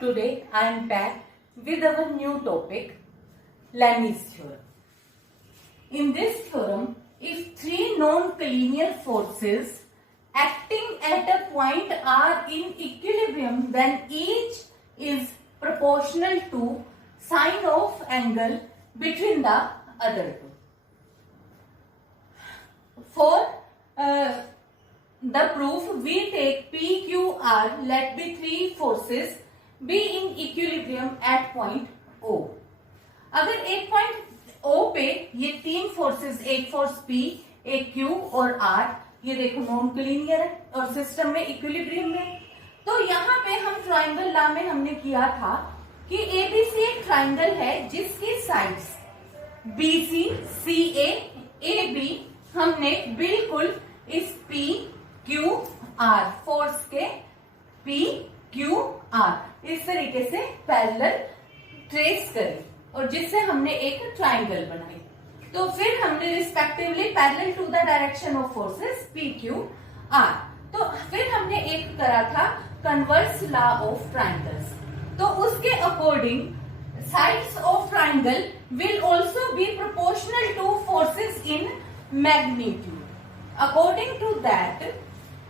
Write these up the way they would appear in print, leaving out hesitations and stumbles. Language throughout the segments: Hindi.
Today I am back with our new topic, Lami's theorem. In this theorem, if three known collinear forces acting at a point are in equilibrium, then each is proportional to sine of angle between the other two. For the proof, we take PQR, let be three forces be in equilibrium at point O. अगर एक पॉइंट O पे ये तीन फोर्सेस, एक फोर्स P, एक Q और R, ये देखो नॉन कोलिनियर है और सिस्टम में इक्विलिब्रियम में, तो यहाँ पे हम ट्राइंगल लॉ में हमने किया था कि ABC एक ट्राइंगल है जिसकी साइड्स BC, CA, AB हमने बिल्कुल इस P, Q, R फोर्स के P, Q, R इस तरीके से पैरेलल ट्रेस करी और जिससे हमने एक ट्राइंगल बनाई। तो फिर हमने respectively parallel to the direction of forces P, Q, R, तो फिर हमने एक करा था कन्वर्स लॉ ऑफ ट्राइंगल्स। तो उसके according sides of triangle will also be proportional to forces in magnitude. According to that,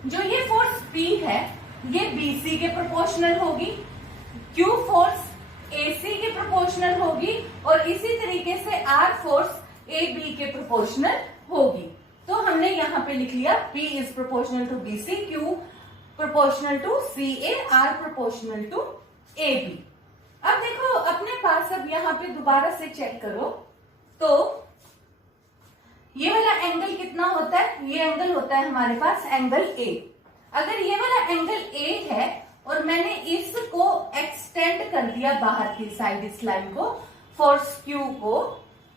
जो ये फोर्स P है ये BC के प्रोपोर्शनल होगी, Q फोर्स AC के प्रोपोर्शनल होगी और इसी तरीके से R फोर्स AB के प्रोपोर्शनल होगी। तो हमने यहाँ पे लिख लिया P is proportional to BC, Q proportional to CA, R proportional to AB। अब देखो अपने पास, अब यहाँ पे दोबारा से चेक करो तो ये वाला एंगल कितना होता है, ये एंगल होता है हमारे पास एंगल A। अगर ये वाला एंगल A है और मैंने इसको एक्सटेंड कर दिया बाहर की साइड, इस लाइन को, फोर्स Q को,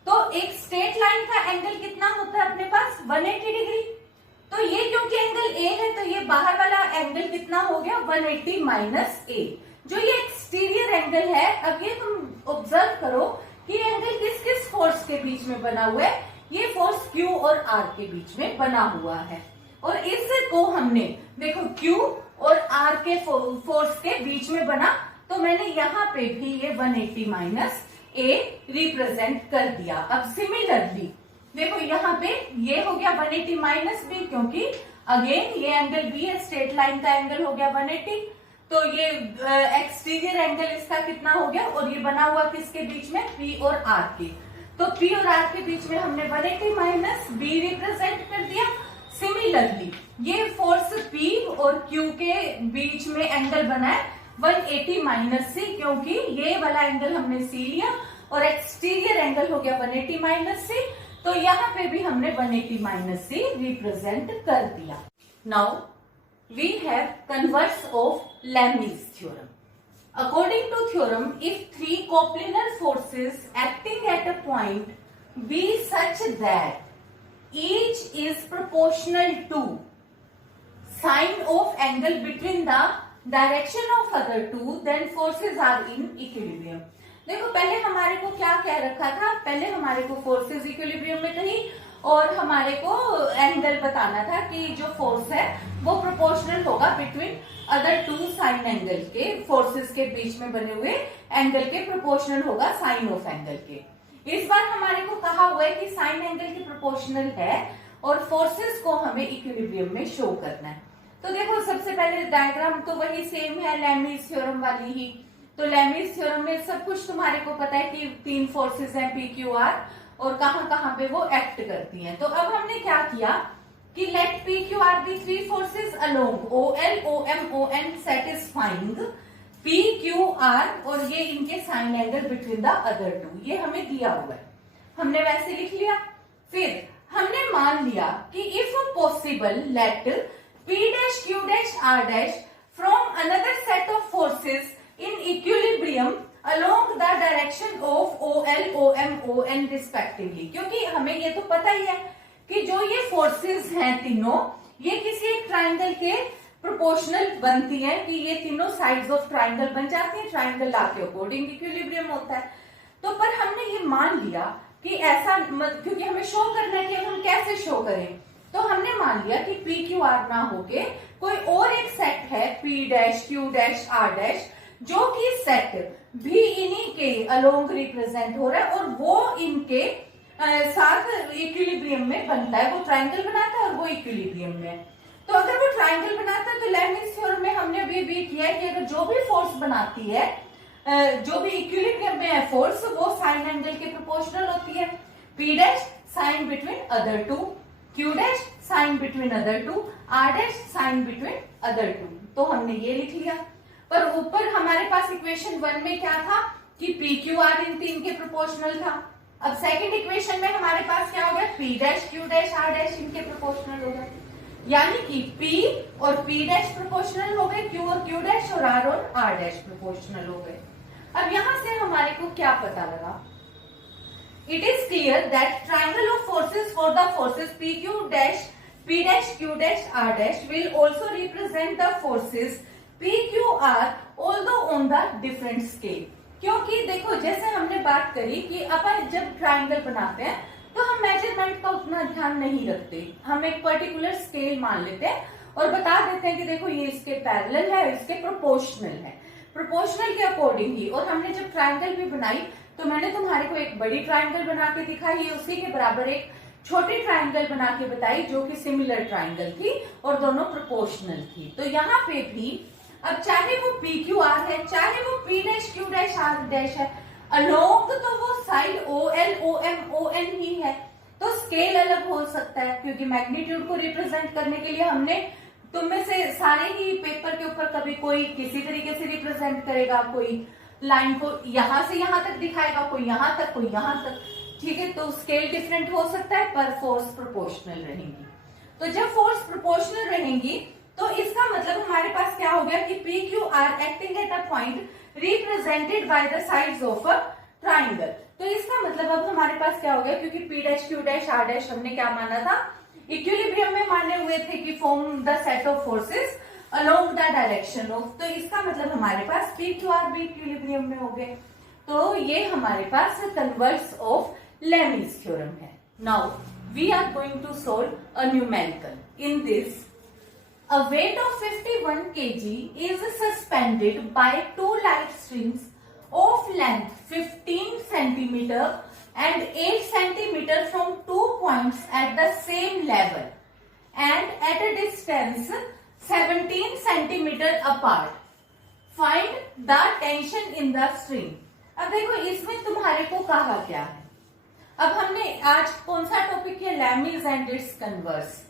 तो एक स्ट्रेट लाइन का एंगल कितना होता है अपने पास 180 डिग्री। तो ये क्योंकि एंगल A है तो ये बाहर वाला एंगल कितना हो गया 180 माइनस A। जो ये एक्सटीरियर एंगल है, अब ये तुम ऑब्जर्व करो कि एंगल किस किस फोर्स के बीच में बना हुआ है, ये फोर्स Q और R के बीच में बना हुआ है। और इसको हमने देखो Q और R के फोर्स के बीच में बना, तो मैंने यहाँ पे भी ये 180 माइनस A रिप्रेजेंट कर दिया। अब सिमिलरली देखो यहाँ पे ये हो गया 180 माइनस B, क्योंकि अगेन ये एंगल B है, स्ट्रेट लाइन का एंगल हो गया 180, तो ये एक्सटीरियर एंगल इसका कितना हो गया, और ये बना हुआ किसके बीच में P और R के, तो P और R के बीच में हमने 180 माइनस B रिप्रेजेंट कर दिया। सिमिलरली ये फोर्स P और Q के बीच में एंगल बना है 180 माइनस C, क्योंकि ये वाला एंगल हमने C लिया और एक्सटीरियर एंगल हो गया 180 माइनस C, तो यहाँ पे भी हमने 180 माइनस C रिप्रेजेंट कर दिया। Now we have converse of Lami's theorem. According to theorem, if three coplanar forces acting at a point be such that each is proportional to sine of angle between the direction of other two, then forces are in equilibrium. देखो पहले हमारे को क्या कह रखा था, पहले हमारे को फोर्सेस इक्विलिब्रियम में कही और हमारे को एंगल बताना था कि जो फोर्स है वो प्रोपोर्शनल होगा between other two sine angle के, फोर्सेस के बीच में बने हुए एंगल के प्रोपोर्शनल होगा साइन ऑफ एंगल के। इस बार हमारे को कहा हुआ है कि साइन एंगल की प्रोपोर्शनल है और फोर्सेस को हमें इक्विलिब्रियम में शो करना है। तो देखो सबसे पहले डायग्राम तो वही सेम है, Lami's थ्योरम वाली ही। तो Lami's थ्योरम में सब कुछ तुम्हारे को पता है कि तीन फोर्सेस हैं P, Q, R और कहां कहां पे वो एक्ट करती हैं। तो अब हमने क्या किया कि let P, Q, R be three forces along OL, OM, ON satisfying P, Q, R और ये इनके sine angle between the other two, ये हमें दिया हुआ है, हमने वैसे लिख लिया। फिर हमने मान लिया कि if possible let P dash, Q dash, R dash from another set of forces in equilibrium along the direction of OL, OM, ON respectively। क्योंकि हमें ये तो पता ही है कि जो ये फोर्सेस हैं तीनों, ये किसी एक ट्राइंगल के प्रोपोर्शनल बनती है, कि ये तीनों साइड्स ऑफ ट्राइंगल बन जाती हैं, ट्राइंगल लॉ के अकॉर्डिंग इक्विलिब्रियम होता है। तो पर हमने ये मान लिया कि ऐसा, क्योंकि हमें शो करना है कि हम कैसे शो करें, तो हमने मान लिया कि P, Q, R ना होके कोई और एक सेट है P dash, Q dash, R dash, जो कि सेट भी इन्हीं के अलोंग रिप्रेजेंट हो रहा है और वो इनके साथ इक्विलिब्रियम में बनता है। वो ट्राइंगल बनाता है और वो इक्विलिब्रियम में है। तो अगर वो ट्राइंगल बनाता है तो लेबनिज थ्योरम में हमने अभी किया है कि अगर जो भी फोर्स बनाती है, जो भी इक्विलिब्रियम में है फोर्स, वो साइन एंगल के प्रोपोर्शनल होती है। P dash sine between other two, Q dash sine between other two, R dash sine between other two. तो हमने ये लिख लिया। पर ऊपर हमारे पास इक्वेशन 1 में क्या था कि PQR इन तीन के प्रोपोर्शनल था। अब सेकंड इक्वेशन में हमारे पास क्या हो गया, P dash Q dash R dash इनके प्रोपोर्शनल हो गए, यानी कि P और P डैश प्रोपोर्शनल हो गए, Q और Q डैश और R डैश प्रोपोर्शनल हो गए। अब यहां से हमारे को क्या पता लगा, it is clear that triangle of forces for the forces PQ dash P dash Q dash R dash will also represent the forces PQR although on the different scale. क्योंकि देखो जैसे हमने बात करी कि अपन जब ट्राइंगल बनाते हैं तो हम मेजरमेंट का उतना ध्यान नहीं रखते, हम एक पर्टिकुलर स्केल मान लेते हैं और बता देते हैं कि देखो ये इसके पैरेलल है, इसके प्रोपोर्शनल है, प्रोपोर्शनल के अकॉर्डिंग ही। और हमने जब ट्राइंगल भी बनाई तो मैंने तुम्हारे को एक बड़ी ट्राइंगल बना के दिखाई, उसी के बराबर एक छोटी ट्राइंगल बना के बताई जो कि सिमिलर ट्राइंगल थी और दोनों प्रोपोर्शनल थी। तो यहाँ पे भी अब चाहे वो PQR है, चाहे वो P dash Q dash R dash है, अलोंग तो वो साइड OL OM ON ही है। तो स्केल अलग हो सकता है क्योंकि मैग्नीट्यूड को रिप्रेजेंट करने के लिए हमने, तुम में से सारे ही पेपर के ऊपर कभी कोई किसी तरीके से रिप्रेजेंट करेगा, कोई लाइन को यहां से यहां तक दिखाएगा, कोई यहां तक, कोई यहां तक, ठीक है। तो स्केल डिफरेंट हो सकता है पर फोर्स प्रोपोर्शनल रहेंगी। तो जब फोर्स प्रोपोर्शनल रहेंगी तो इसका मतलब हमारे पास क्या हो गया कि PQR acting at a point represented by the sides of a triangle. तो इसका मतलब अब हमारे पास क्या हो गया, क्योंकि P dash Q dash R dash हमने क्या माना था, इक्विलिब्रियम में माने हुए थे कि form the set of forces along the direction of. तो इसका मतलब हमारे पास PQR भी इक्विलिब्रियम में हो गए। तो ये हमारे पास कन्वर्स ऑफ लेबनिज थ्योरम है। Now we are going to solve a numerical. In this a weight of 51 kg is suspended by two light strings of length 15 cm and 8 cm from 2 points at the same level and at a distance 17 cm apart. Find the tension in the string. अब देखो इसमें तुम्हारे को कहा क्या है। अब हमने आज कौन सा टॉपिक किया, Lebanese and it's converse.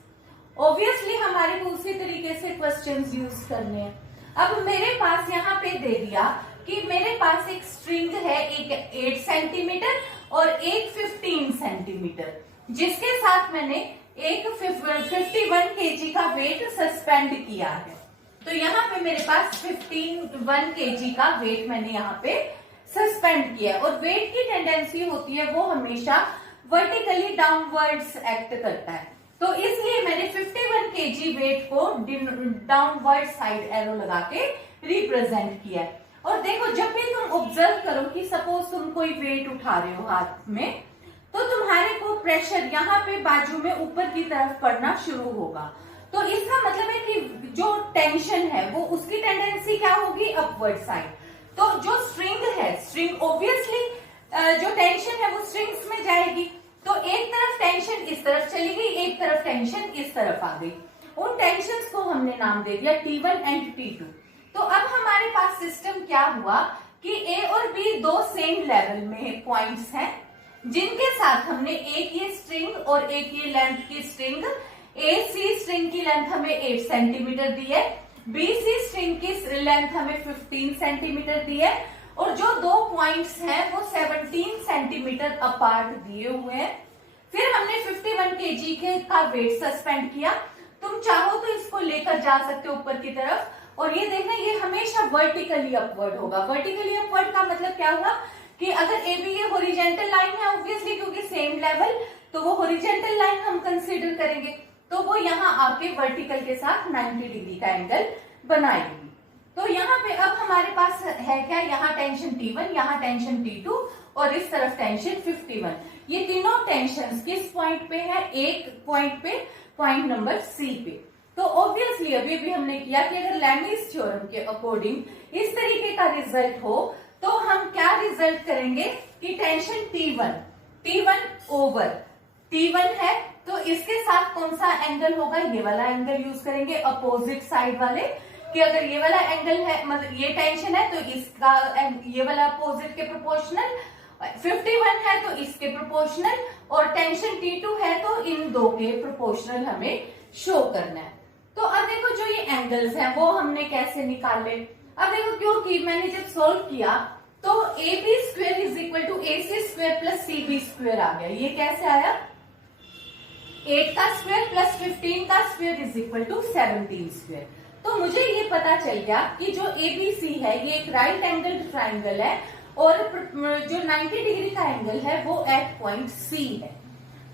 Obviously हमारे को उसी तरीके से क्वेश्चंस यूज करने हैं। अब मेरे पास यहाँ पे दे दिया कि मेरे पास एक स्ट्रिंग है, एक 8 सेंटीमीटर और एक 15 सेंटीमीटर, जिसके साथ मैंने एक 51 केजी का वेट सस्पेंड किया है। तो यहाँ पे मेरे पास 51 केजी का वेट मैंने यहाँ पे सस्पेंड किया और वेट की टेंडेंसी होती है वो हमेशा वर्टिकली डाउनवर्ड्स एक्ट करता है। तो इसलिए मैंने 51 केजी वेट को डाउनवर्ड साइड एरो लगा के रिप्रेजेंट किया है। और देखो जब भी तुम ऑब्जर्व करो कि सपोज तुम कोई वेट उठा रहे हो हाथ में, तो तुम्हारे को प्रेशर यहाँ पे बाजू में ऊपर की तरफ पड़ना शुरू होगा। तो इसका मतलब है कि जो टेंशन है वो उसकी टेंडेंसी क्या होगी, अपवर्ड साइड। तो जो स्ट्रिंग है, स्ट्रिंग ऑब्वियसली जो टेंशन है वो स्ट्रिंग्स में जाएगी। तो एक तरफ टेंशन इस तरफ चली गई, एक तरफ टेंशन इस तरफ आ गई। उन टेंशन्स को हमने नाम दे दिया T1 एंड T2। तो अब हमारे पास सिस्टम क्या हुआ कि A और B दो सेम लेवल में पॉइंट्स हैं, जिनके साथ हमने एक ये स्ट्रिंग और एक ये लेंथ की स्ट्रिंग, AC स्ट्रिंग की लेंथ हमें 8 सेंटीमीटर दी है, BC स्ट्रिंग की लेंथ हमें 15 सेंटीमीटर दी है और जो दो पॉइंट्स हैं वो 17 सेंटीमीटर अपार्ट दिए हुए हैं। फिर हमने 51 केजी का वेट सस्पेंड किया। तुम चाहो तो इसको लेकर जा सकते हो ऊपर की तरफ और ये देखना ये हमेशा वर्टिकली अपवर्ड होगा। वर्टिकली अपवर्ड का मतलब क्या हुआ कि अगर AB ये हॉरिजॉन्टल लाइन है ऑब्वियसली क्योंकि सेम लेवल, तो वो हॉरिजॉन्टल लाइन हम कंसीडर करेंगे, तो वो यहाँ आके वर्टिकल के साथ 90 डिग्री का एंगल बनाएगी। तो यहाँ पे अब हमारे पास है क्या, यहाँ टेंशन T1, यहाँ टेंशन T2 और इस तरफ टेंशन 51। ये तीनों टेंशन किस पॉइंट पे है, एक पॉइंट पे, पॉइंट नंबर C पे। तो ऑब्वियसली अभी भी हमने किया कि अगर लेमीज थ्योरम के अकॉर्डिंग इस तरीके का रिजल्ट हो तो हम क्या रिजल्ट करेंगे कि टेंशन T1 ओवर T1 है तो इसके साथ कौन सा एंगल होगा, ये वाला एंगल यूज करेंगे अपोजिट साइड वाले, कि अगर ये वाला एंगल है मतलब ये टेंशन है तो इसका ये वाला अपोजिट के प्रोपोर्शनल, 51 है तो इसके प्रोपोर्शनल, और टेंशन T2 है तो इन दो के प्रोपोर्शनल हमें शो करना है। तो अब देखो जो ये एंगल्स हैं वो हमने कैसे निकाले। अब देखो क्योंकि मैंने जब सॉल्व किया तो AB square is equal to AC square plus CB square आ गया। ये कैसे आया, 8 का स्क्वायर प्लस 15 का square is equal to 17 square. तो मुझे ये पता चल गया कि जो ABC है ये एक राइट एंगल ट्राइंगल है और जो 90 डिग्री का एंगल है वो एट पॉइंट C है,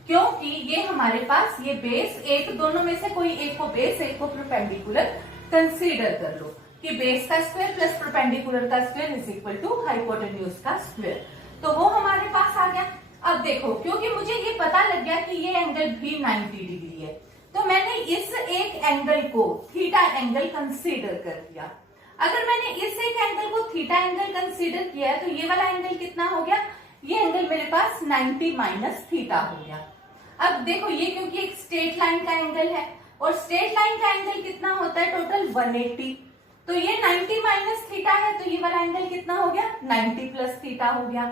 क्योंकि ये हमारे पास ये बेस एक, दोनों में से कोई एक को बेस एक को परपेंडिकुलर कंसीडर कर लो कि बेस का स्क्वायर प्लस परपेंडिकुलर का square is equal to hypotenuse का स्क्वायर, तो वो हमारे पास आ गया। अब देखो क्योंकि मुझे ये पता लग गया कि ये एंगल भी 90 डिग्री है तो मैंने इस एक एंगल को थीटा एंगल कंसीडर कर दिया। अगर मैंने इस एक एंगल को थीटा एंगल कंसीडर किया है तो ये वाला एंगल कितना हो गया, ये एंगल मेरे पास 90 माइनस थीटा हो गया। अब देखो ये क्योंकि एक स्ट्रेट लाइन का एंगल है और स्ट्रेट लाइन का एंगल कितना होता है टोटल 180, तो ये 90 माइनस थीटा है तो ये वाला एंगल कितना हो गया 90 प्लस थीटा हो गया।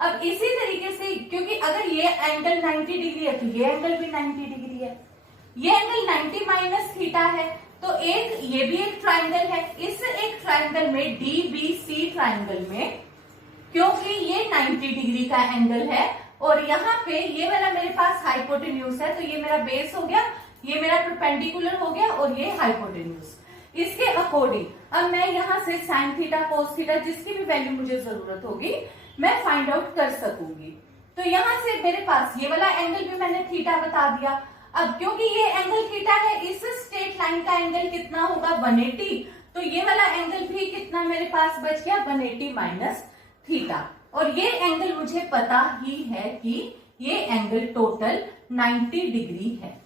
अब इसी तरीके से क्योंकि अगर ये एंगल 90 डिग्री है तो ये एंगल भी 90 डिग्री है, ये एंगल 90 माइनस थीटा है तो एक ये भी एक ट्राइंगल है, इस एक ट्राइंगल में DBC ट्राइंगल में क्योंकि ये 90 डिग्री का एंगल है और यहाँ पे ये वाला मेरे पास हाइपोटेन्यूज है तो ये मेरा बेस हो गया, ये मेरा परपेंडिकुलर हो गया और ये हाइपोटेन्यूज। इसके अकॉर्डिंग अब मैं यहाँ से साइन थीटा कोस थीटा जिसकी भी वैल्यू मुझे जरूरत होगी मैं फाइंड आउट कर सकूंगी। तो यहाँ से मेरे पास ये वाला एंगल भी मैंने थीटा बता दिया। अब क्योंकि ये एंगल थीटा है इस स्ट्रेट लाइन का एंगल कितना होगा 180, तो ये वाला एंगल भी कितना मेरे पास बच गया 180 माइनस थीटा, और ये एंगल मुझे पता ही है कि ये एंगल टोटल 90 डिग्री है।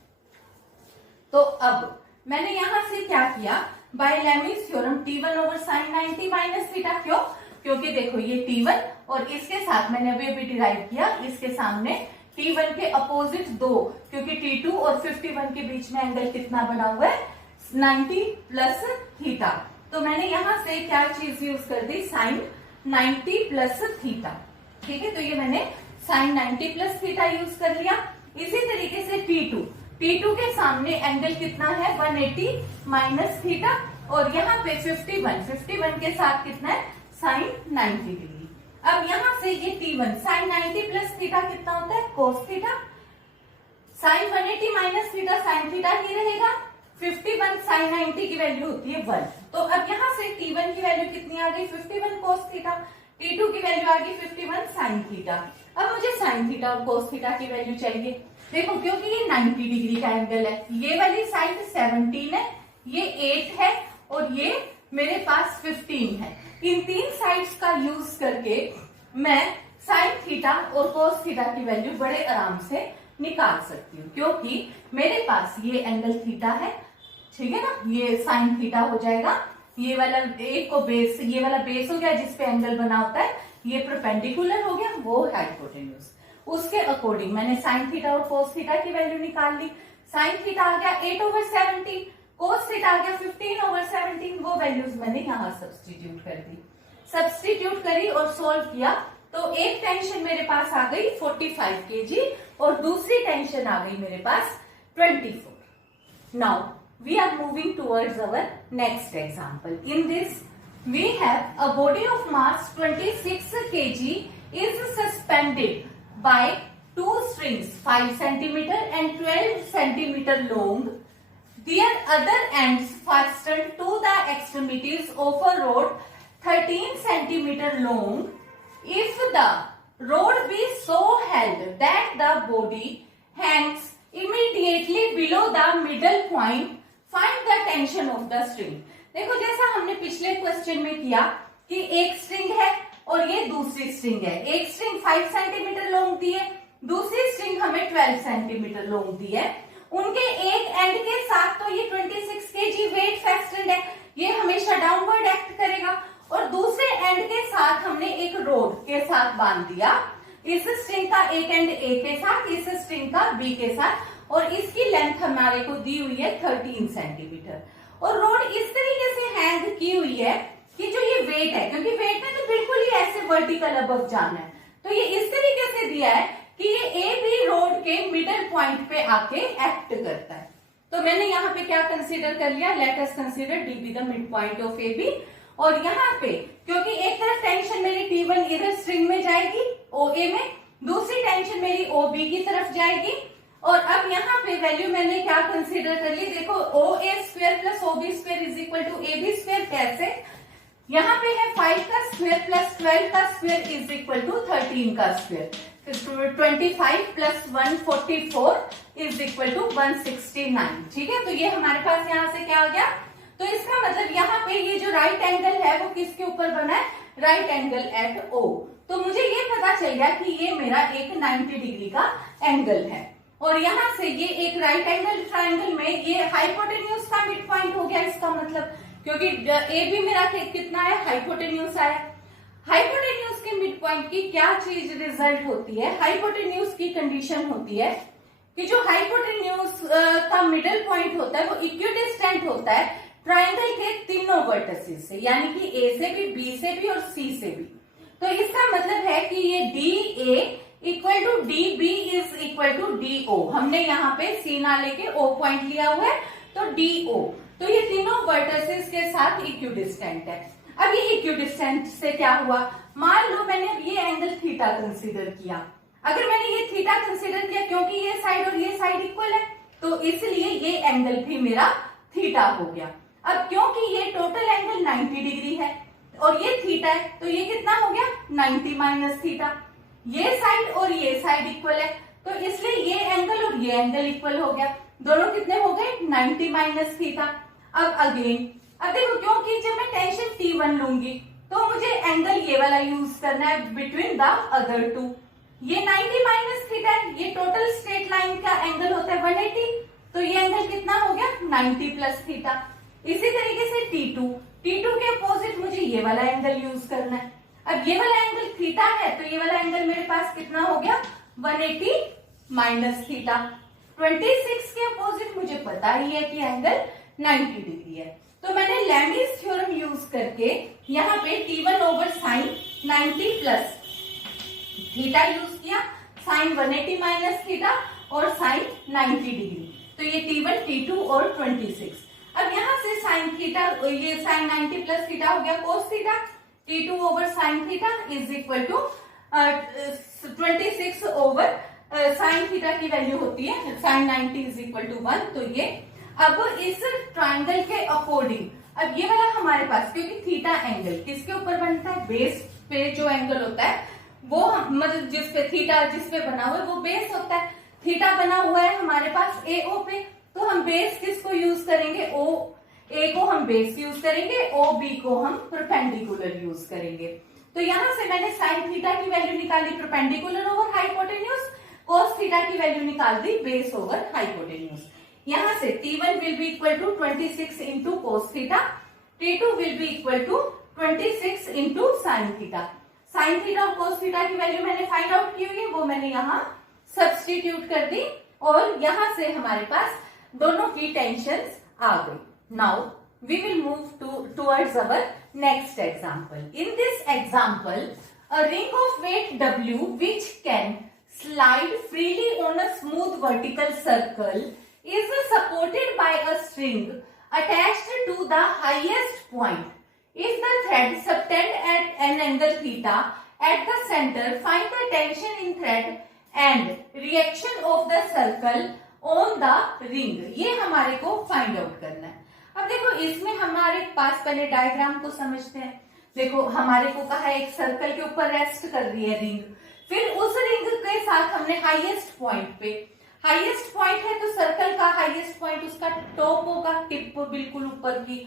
तो अब मैंने यहां से क्या किया, by Lami's theorem T1 over sine 90 minus theta, क्यों, क्योंकि देखो ये T1 और इसके साथ मैंने अभी डिराइव किया, इसके सामने T1 के अपोजिट दो, क्योंकि T2 और 51 के बीच में एंगल कितना बना हुआ है 90 प्लस थीटा, तो मैंने यहां से क्या चीज यूज कर दी साइन 90 प्लस थीटा, ठीक है। तो ये मैंने साइन 90 प्लस थीटा यूज कर लिया। इसी तरीके से T2 के सामने एंगल कितना है 180 माइनस थीटा और यहाँ पे 51 के साथ कितना है साइन 90 डिग्री। अब यहाँ से ये T1 साइन 90 प्लस थीटा कितना होता है cos theta, sine 180 minus theta sine theta ही रहेगा, 51 साइन 90 की वैल्यू होती है 1, तो अब यहाँ से T1 की वैल्यू कितनी आ गई 51 कोस थीटा, T2 की वैल्यू आ गई 51 साइन थीटा। अब मुझे साइन थीटा और कोस थीटा की वैल्यू चाहिए। देखो क्योंकि ये 90 डिग्री का एंगल है, ये वाली साइड 17 है, ये 8 है और ये मेरे पास 15 है। इन तीन साइड्स का यूज करके मैं साइन थीटा और कोस थीटा की वैल्यू बड़े आराम से निकाल सकती हूँ, क्योंकि मेरे पास ये एंगल थीटा है, ठीक है ना, ये साइन थीटा हो जाएगा, ये वाला एक को बेस, ये वाला बेस हो गया जिसपे एंगल बना होता है, ये परपेंडिकुलर हो गया, वो हाइपोटेन्यूज। उसके अकॉर्डिंग मैंने साइन थीटा और कोस थीटा की वैल्यू निकाल ली। साइन थीटा आ गया 8/17, कोस थीटा आ गया 15/17, वो वैल्यूज मैंने यहाँ सब्सटीट्यूट कर दी। सब्सटीट्यूट करी और सोल्व किया तो एक टेंशन मेरे पास आ गई 45 kg और दूसरी टेंशन आ गई मेरे पास 24। Now we are moving towards our next example. In this, we have a body of mass 26 kg is suspended by two strings 5 cm and 12 cm long. Their other ends fastened to the extremities of a rod 13 cm long. If the rod be so held that the body hangs immediately below the middle point, find the tension of the string. देखो जैसा हमने पिछले क्वेश्चन में किया कि एक स्ट्रिंग है और ये दूसरी स्ट्रिंग है, एक स्ट्रिंग 5 सेंटीमीटर लॉन्ग दी है, दूसरी स्ट्रिंग हमें 12 सेंटीमीटर लॉन्ग दी है, उनके एक एंड के साथ तो ये 26 kg वेट फेस्टेंड है, ये हमेशा डाउनवर्ड एक्ट करेगा, और दूसरे एंड के साथ हमने एक रोड के साथ बांध दिया, इस स्ट्रिंग का एक एंड ए के साथ, इस स्ट्रिंग का बी के साथ, और इसकी लेंथ हमारे को दी हुई है 13 सेंटीमीटर। और रोड इस तरीके से हैंग की हुई है कि जो ये वेट है, क्योंकि वेट में तो बिल्कुल ही ऐसे वर्टिकल अबव जाना है, तो ये इस तरीके से दिया है कि ये ए बी रोड के मिडल पॉइंट पे आके एक्ट करता है। तो मैंने यहाँ पे क्या कंसीडर कर लिया, let us consider D B the mid point of A B. और यहाँ पे क्योंकि एक तरफ टेंशन मेरी T1 इधर स्ट्रिंग में जाएगी OA में, दूसरी टेंशन मेरी OB की तरफ जाएगी, और अब यहाँ पे वैल्यू मैंने क्या कंसीडर कर ली, देखो OA square plus OB square is equal to AB square. कैसे, यहाँ पे है 5 का स्क्वायर प्लस 12 का स्क्वायर इज इक्वल टू 13 का square, 25 plus 144 is equal to 169। ठीक है, तो ये हमारे पास यहाँ से क्या आ गया, तो इसका मतलब यहाँ पे ये जो राइट एंगल है वो किसके ऊपर बना है, राइट एंगल एट O। तो मुझे ये पता चल गया कि ये मेरा एक 90 डिग्री का एंगल है, और यहाँ से ये एक राइट एंगल ट्राइंगल में ये हाइपोटेन्यूज का मिड पॉइंट हो गया, इसका मतलब क्योंकि ए बी मेरा कितना है, हाइपोटेन्यूज आया। हाइपोटेन्यूज के मिड पॉइंट की क्या चीज रिजल्ट होती है, हाइपोटेन्यूज की कंडीशन होती है कि जो हाइपोटेन्यूज का मिडल पॉइंट होता है वो इक्विडिस्टेंट होता है ट्राइंगल के तीनों वर्टिसेस से, यानी कि ए से भी, बी से भी और सी से भी। तो इसका मतलब है कि ये D A equal to D B is equal to D O. हमने यहाँ पे सी ना लेके ओ पॉइंट लिया हुआ है, तो डी ओ, तो ये तीनों वर्टिसेस के साथ इक्विडिस्टेंट है। अब ये इक्विडिस्टेंट से क्या हुआ, मान लो मैंने ये एंगल थीटा कंसीडर किया, अगर मैंने ये थीटा कंसीडर किया क्योंकि ये साइड और ये साइड इक्वल है, तो इसलिए ये एंगल भी मेरा थीटा हो गया। अब क्योंकि ये टोटल एंगल 90 डिग्री है और ये थीटा है, तो ये कितना हो गया 90 माइनस थीटा। ये साइड और ये साइड इक्वल है, तो इसलिए ये एंगल और ये एंगल इक्वल हो गया, दोनों कितने हो गए 90 माइनस थीटा। अब अगेन, अब देखो क्योंकि जब मैं टेंशन T1 लूंगी तो मुझे एंगल ये वाला यूज करना है बिटवीन द अदर टू। ये 90 माइनस थीटा है, ये टोटल स्ट्रेट लाइन का एंगल होता है 180, तो ये एंगल कितना हो गया 90 प्लस थीटा। इसी तरीके से T2 के अपोजिट मुझे ये वाला एंगल यूज करना है। अब ये वाला एंगल थीटा है, तो ये वाला एंगल मेरे पास कितना हो गया 180 माइनस थीटा। 26 के अपोजिट मुझे पता ही है कि एंगल 90 डिग्री है, तो मैंने लैमीज थ्योरम यूज करके यहाँ पे T1 over sine 90 plus theta use किया, साइन 180 माइनस थीटा और साइन 90 डिग्री, तो ये T1, T2 और 26। अब यहाँ से साइन थीटा, ये साइन 90 प्लस थीटा हो गया cos theta, T2 over sine theta is equal to 26 over sine theta की वैल्यू होती है साइन 90 इज इक्वल टू 1। तो ये अब इस ट्राइंगल के अकॉर्डिंग, अब ये वाला हमारे पास क्योंकि थीटा एंगल किसके ऊपर बनता है, बेस पे जो एंगल होता है वो मतलब जिसपे थीटा जिसपे बना हुआ है वो बेस होता है। थीटा बना हुआ है हमारे पास AO पे, तो हम बेस किसको यूज करेंगे, A को हम बेस यूज करेंगे, OB को हम परपेंडिकुलर यूज करेंगे। तो यहाँ से मैंने साइन थीटा की वैल्यू निकाली perpendicular over hypotenuse, cos theta की वैल्यू निकाल दी बेस ओवर हाइपोटेन्यूज। यहाँ से T1 will be equal to 26 into cos theta, T2 will be equal to 26 into sine theta. Sine theta और कोस थीटा की वैल्यू मैंने फाइंड आउट की हुई है, वो मैंने यहाँ सब्स्टिट्यूट कर दी, और यहाँ से हमारे पास दोनों की टेंशन्स आ गई। Now we will move towards our next example. In this example, a ring of weight W which can slide freely on a smooth vertical circle is supported by a string attached to the highest point. If the thread subtend at an angle theta at the center, find the tension in thread and reaction of the circle on the ring. ये हमारे को फाइंड आउट करना है। अब देखो इसमें हमारे पास पहले डायग्राम को समझते हैं। देखो हमारे को कहा है एक सर्कल के ऊपर रेस्ट कर रही है रिंग, फिर उस रिंग के साथ हमने हाईएस्ट पॉइंट पे, हाईएस्ट पॉइंट है तो सर्कल का हाईएस्ट पॉइंट उसका टॉप होगा, टिप बिल्कुल ऊपर की,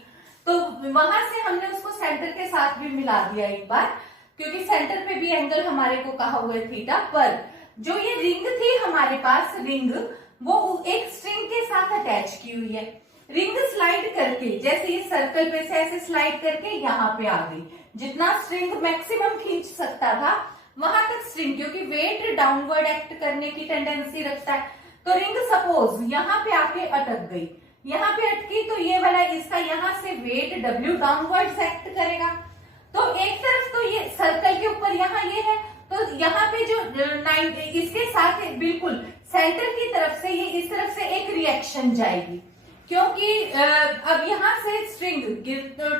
तो वहां से हमने उसको सेंटर के साथ भी मिला दिया एक बार, क्योंकि सेंटर पे भी एंगल हमारे को कहा हुआ है थीटा। पर जो ये रिंग थी हमारे पास, रिंग वो एक स्ट्रिंग के साथ अटैच की हुई है। रिंग स्लाइड करके जैसे ये सर्कल पे से ऐसे स्लाइड करके यहाँ पे आ गई, जितना स्ट्रिंग मैक्सिमम खींच सकता था वहां तक स्ट्रिंग, क्योंकि वेट डाउनवर्ड एक्ट करने की टेंडेंसी रखता है, तो रिंग सपोज यहाँ पे आके अटक गई, यहाँ पे अटकी तो ये वाला इसका यहाँ से वेट W डाउनवर्ड एक्ट करेगा। तो एक तरफ तो ये सर्कल के ऊपर यहाँ ये है, तो यहाँ पे जो इसके साथ बिल्कुल सेंटर की तरफ से ये इस तरफ से एक रिएक्शन जाएगी, क्योंकि अब यहाँ से स्ट्रिंग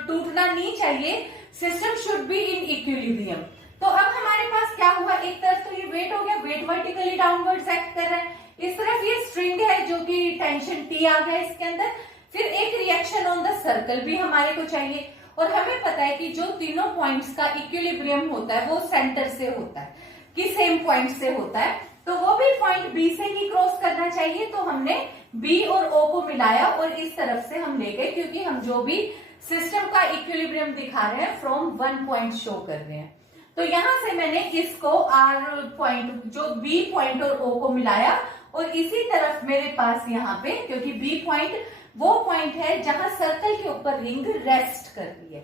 टूटना नहीं चाहिए, system should be in equilibrium. तो अब हमारे पास क्या हुआ, एक तरफ तो ये वेट हो गया, वेट वर्टिकली डाउनवर्ड्स एक्ट कर रहा है, इस तरफ ये स्ट्रिंग है जो कि टेंशन T आ गया इसके अंदर, फिर एक रिएक्शन ऑन द सर्कल भी हमारे को चाहिए, और हमें पता है कि जो तीनों पॉइंट्स का इक्विलिब्रियम होता है वो सेंटर से होता है, कि सेम पॉइंट से होता है, तो वो भी पॉइंट B से ही क्रॉस करना चाहिए। तो हमने B और O को मिलाया और इस तरफ से हम ले गए, क्योंकि हम जो भी सिस्टम का इक्विलिब्रियम दिखा रहे हैं फ्रॉम वन पॉइंट शो कर रहे हैं। तो यहां से मैंने इसको R पॉइंट जो B पॉइंट और O को मिलाया, और इसी तरफ मेरे पास यहाँ पे, क्योंकि B पॉइंट वो पॉइंट है जहां सर्कल के ऊपर रिंग रेस्ट कर रही है,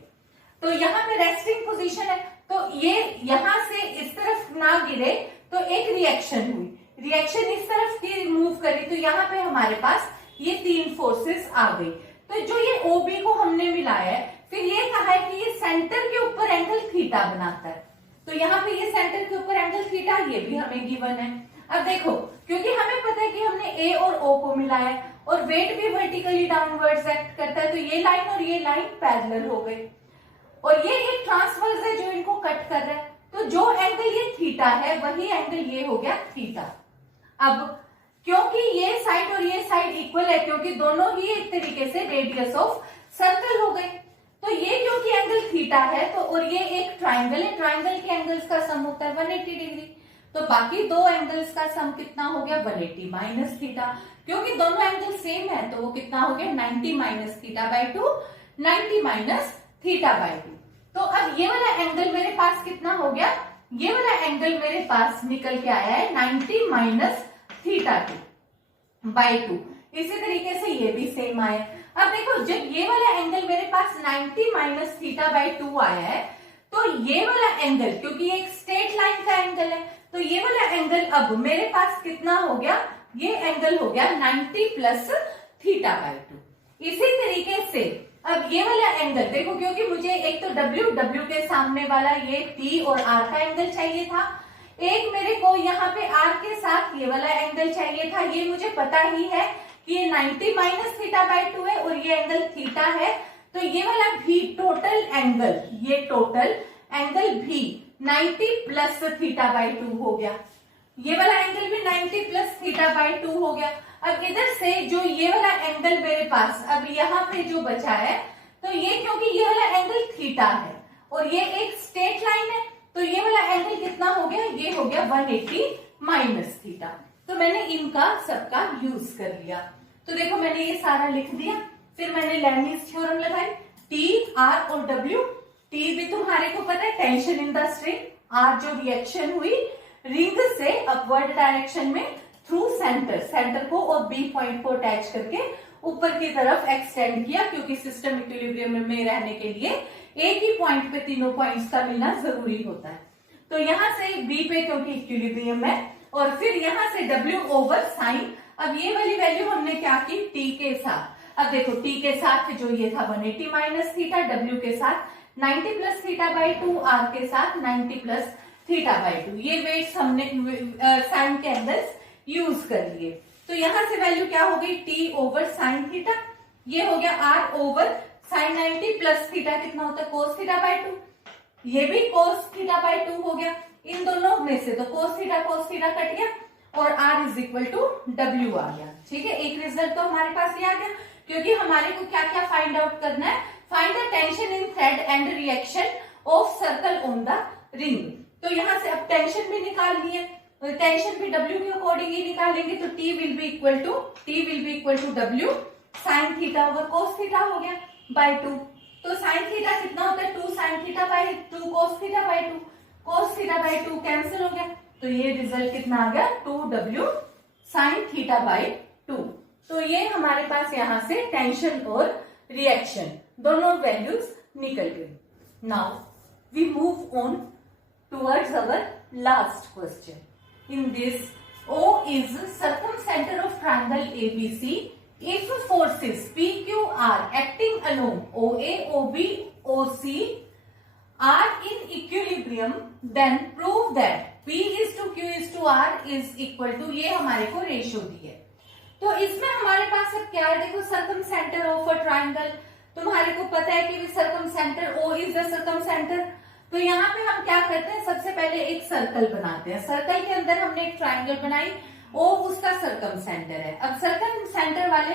तो यहाँ पे रेस्टिंग पोजीशन है, तो ये यहां से इस तरफ ना गिरे, तो एक रिएक्शन हुई, रिएक्शन इस तरफ की मूव करी, तो यहाँ पे हमारे पास ये तीन फोर्सेस आ गई। तो जो ये OB को हमने मिलाया है, फिर ये कहा है कि ये सेंटर के ऊपर एंगल थीटा बनाता है, तो यहाँ पे ये सेंटर के ऊपर एंगल थीटा ये भी हमें गिवन है। अब देखो, क्योंकि हमें पता है कि हमने A और O को मिलाया है और वेट भी वर्टिकली डाउनवर्ड्स एक्ट करता है, तो ये लाइन और ये लाइन पैरेलल हो गई, और ये एक ट्रांसवर्स है जो इनको कट कर रहा है, तो जो एंगल ये थीटा है वही एंगल ये हो गया थीटा। अब क्योंकि ये साइड और ये साइड इक्वल है, क्योंकि दोनों ही एक तरीके से रेडियस ऑफ सर्कल हो गए, तो ये क्योंकि एंगल थीटा है, तो और ये एक ट्राइंगल है, ट्राइंगल के एंगल्स का सम होता है 180 डिग्री, तो बाकी दो एंगल्स का सम कितना हो गया 180 माइनस थीटा, क्योंकि दोनों एंगल सेम है, तो वो कितना हो गया 90 minus theta by 2, 90 minus theta by 2। तो अब ये वाला एंगल मेरे पास कितना हो गया, ये वाला एंगल मेरे पास निकल के आया है 90 माइनस थीटा 2 बाई 2। इसी तरीके से ये भी सेम आया। अब देखो, जब ये वाला एंगल मेरे पास 90 माइनस थीटा बाई 2 आया है, तो ये वाला एंगल, क्योंकि एक स्ट्रेट लाइन का एंगल है, तो ये वाला एंगल अब मेरे पास कितना हो गया, ये एंगल हो गया 90 प्लस थीटा बाई 2। इसी तरीके से अब ये वाला एंगल देखो, क्योंकि मुझे एक तो W के सामने वाला ये T और R का एंगल चाहिए था, एक मेरे को यहाँ पे R के साथ ये वाला एंगल चाहिए था, ये मुझे पता ही है कि ये 90 माइनस थीटा बाई 2 है और ये एंगल थीटा है, तो ये वाला भी टोटल एंगल, ये टोटल एंगल भी 90 प्लस थीटा बाई 2 हो गया, ये वाला एंगल भी 90 प्लस थीटा बाई 2 हो गया। अब इधर से जो ये वाला एंगल मेरे पास अब यहाँ पे जो बचा है, तो ये क्योंकि ये वाला एंगल थीटा है और ये एक स्ट्रेट लाइन है, तो ये वाला एंगल कितना हो गया, ये हो गया 180 माइनस थीटा। तो मैंने इनका सबका यूज कर लिया। तो देखो, मैंने ये सारा लिख दिया, फिर मैंने लेबनिज थ्योरम लगाई, T, R और W। T भी तुम्हारे को पता है, tension in the string, R जो रिएक्शन हुई रिंग से अपवर्ड डायरेक्शन में थ्रू सेंटर, सेंटर को और B पॉइंट को अटैच करके ऊपर की तरफ एक्सटेंड किया, क्योंकि सिस्टम इक्विलिब्रियम में रहने के लिए एक ही पॉइंट पे तीनों पॉइंट्स का मिलना जरूरी होता है। तो यहां से B पे क्योंकि इक्विलिब्रियम है, और फिर यहां से W ओवर साइन, अब ये वाली वैल्यू हमने क्या की T के साथ। अब देखो, T के साथ जो ये था 180 माइनस थीटा, W के साथ 90 प्लस थीटा बाई 2, R के साथ 90 प्लस थीटा बाई 2, ये वेट्स हमने साइन के अंदर यूज कर लिए। तो यहां से वैल्यू क्या हो गई, T ओवर साइन थीटा, ये हो गया R over sine 90 plus theta कितना होता है कोस थीटा बाई 2, ये भी कोस थीटा बाई 2 हो गया। इन दोनों में से तो कोस थीटा कट गया और R is equal to W आ गया। ठीक है, एक रिजल्ट तो हमारे पास ये आ गया, क्योंकि हमारे को क्या क्या फाइंड आउट करना है, find the tension in thread and reaction of circle on the ring. तो यहाँ से अब टेंशन भी निकाल लिए, टेंशन भी W के अकॉर्डिंग ही निकालेंगे, तो T will be equal to W sine theta over cos theta हो गया बाई 2। तो साइन थीटा कितना होता है 2 sine theta by 2 cos theta by 2, cos theta by 2 cancel हो गया, तो ये रिजल्ट कितना आ गया 2W साइन थीटा बाई 2। तो ये हमारे पास यहां से टेंशन और रिएक्शन दोनों वैल्यूज निकल गई। Now we move on towards our last question. In this, O is circumcenter of triangle ABC. If forces P, Q, R acting along OA, OB, OC are in equilibrium, then prove that P is to Q is to R is equal to, ये हमारे को रेशियो दी है। तो इसमें हमारे पास अब क्या है, देखो सर्कमसेंटर ऑफ अ ट्राइंगल, तुम्हारे को पता है कि सर्कमसेंटर O इज द सर्कमसेंटर। तो यहाँ पे हम क्या करते हैं, सबसे पहले एक सर्कल बनाते हैं। सर्कल के अंदर हमने एक ट्राइंगल बनाई, O उसका सर्कमसेंटर है। अब सर्कमसेंटर वाले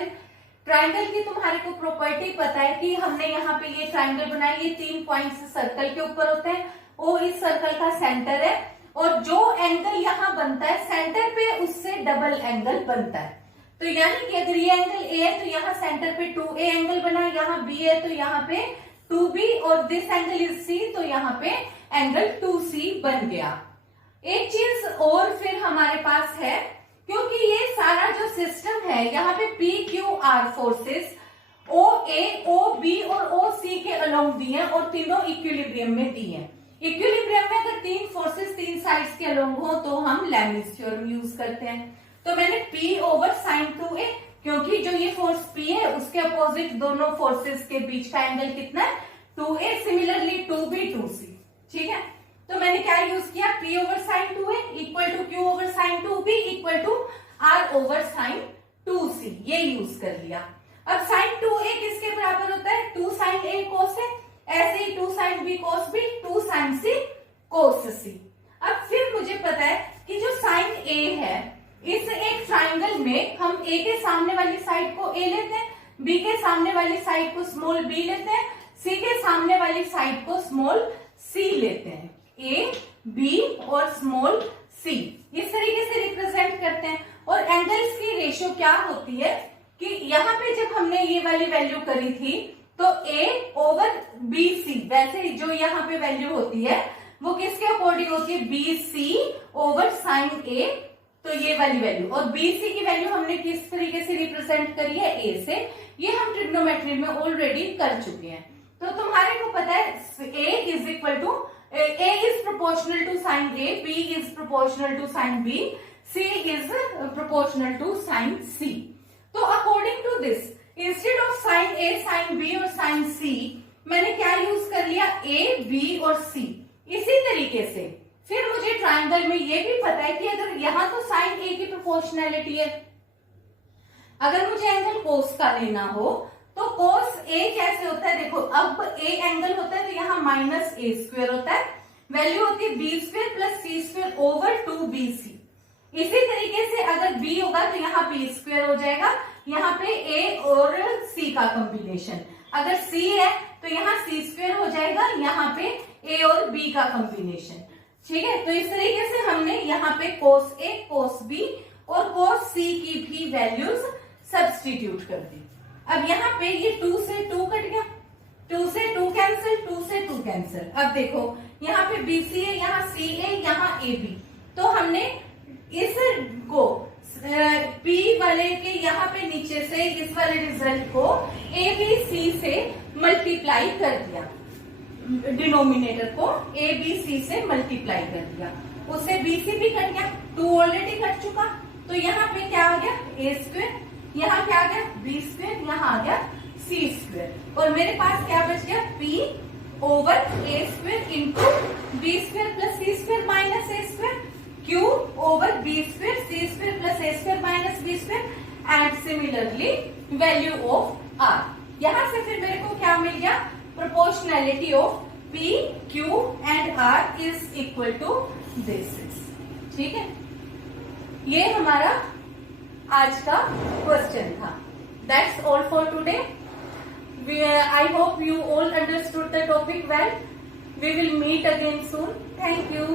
ट्राइंगल की तुम्हारे को प्रॉपर्टी पता है कि हमने यहाँ पे ये ट्राइंगल बनाई, ये 3 पॉइंट्स सर्कल के ऊपर होते हैं। O इस सर्कल का सेंटर है और जो एंगल यहाँ बनता है सेंटर पे उससे डबल एंगल बनता है। तो यानी कि अगर ये एंगल A है तो यहाँ सेंटर पे 2A एंगल बना, यहाँ B है तो यहाँ पे 2B और दिस एंगल इज C, तो यहाँ पे एंगल 2C बन गया। एक चीज और फिर हमारे पास है, क्योंकि ये सारा जो सिस्टम है यहाँ पे PQR फोर्सेस OA, OB और OC के अलोंग दिए हैं और तीनों इक्विलिब्रियम में दिए हैं। इक्विलिब्रियम में अगर 3 फोर्सेस 3 साइड्स के अलोंग हो तो हम लेमिस थ्योरम यूज करते हैं। तो मैंने P ओवर साइन 2A, क्योंकि जो ये फोर्स P है उसके अपोजिट दोनों फोर्सेस के बीच का एंगल कितना है, 2A, सिमिलरली 2B 2C, ठीक है। तो मैंने क्या यूज किया, P over sine 2A equal to Q over sine 2B equal to R over sine 2C, ये यूज कर लिया। अब साइन 2A किसके बराबर होता है, 2 साइन A कोस है, ऐसे ही 2 साइन B कोस B, 2 साइन C कोस C। अब फिर मुझे पता है कि जो साइन A है, इस एक ट्राइंगल में हम A के सामने वाली साइड को A लेते हैं, B के सामने वाली साइड को स्मॉल b लेते हैं, C के सामने वाली साइड को स्मॉल c लेते हैं। A, B और स्मॉल c इस तरीके से रिप्रेजेंट करते हैं। और एंगल्स की रेशियो क्या होती है कि यहाँ पे जब हमने ये वाली वैल्यू करी थी तो A ओवर BC, वैसे जो यहाँ पे वैल्यू होती है वो किसके अकॉर्डिंग होती है, BC ओवर साइन A, तो ये वाली वैल्यू। और BC की वैल्यू हमने किस तरीके से रिप्रेजेंट करी है, A से, ये हम ट्रिग्नोमेट्री में ऑलरेडी कर चुके हैं। तो तुम्हारे को पता है A is equal to, A is proportional to sine A, B is proportional to sine B, C is proportional to sine C। तो according to this, instead of sine A, sine B और साइन C, मैंने क्या यूज कर लिया, A, B और C। इसी तरीके से फिर मुझे ट्राइंगल में ये भी पता है कि अगर यहाँ तो साइन A की प्रोपोर्शनैलिटी है, अगर मुझे एंगल कोस का लेना हो तो कोस A कैसे होता है, देखो अब A एंगल होता है तो यहाँ माइनस A स्क्वायर होता है, वैल्यू होती है B square plus C square over 2BC। इसी तरीके से अगर B होगा तो यहाँ B स्क्वायर हो जाएगा, यहाँ पे A और C का कॉम्बिनेशन, अगर C है तो यहाँ C स्क्वायर हो जाएगा, यहाँ पे A और B का कॉम्बिनेशन, ठीक है। तो इस तरीके से हमने यहाँ पे कोस A, कोस B और कोस C की भी वैल्यूज सब्स्टिट्यूट कर दी। अब यहाँ पे ये 2 से 2 कट गया, 2 से 2 कैंसिल, 2 से 2 कैंसिल। अब देखो यहाँ पे BC है, यहाँ CA, यहाँ AB, तो हमने इस को P वाले के यहाँ पे नीचे से इस वाले रिजल्ट को ABC से मल्टीप्लाई कर दिया, डिनोमिनेटर को ABC से मल्टीप्लाई कर दिया, उससे BC भी कट गया, 2 ऑलरेडी कट चुका, तो यहाँ पे क्या आ गया, A स्क्वायर, यहाँ क्या आ गया, B स्क्वायर, यहाँ आ गया C स्क्वायर, और मेरे पास क्या बच गया, P over A square into B square plus C square minus A square, Q over B square C square plus A square minus B square, and similarly value of R। यहाँ से फिर मेरे को क्या मिल गया, proportionality of P, Q and R is equal to this, ठीक है। ये हमारा आज का क्वेश्चन था। That's all for today. I hope you all understood the topic well. We will meet again soon. Thank you.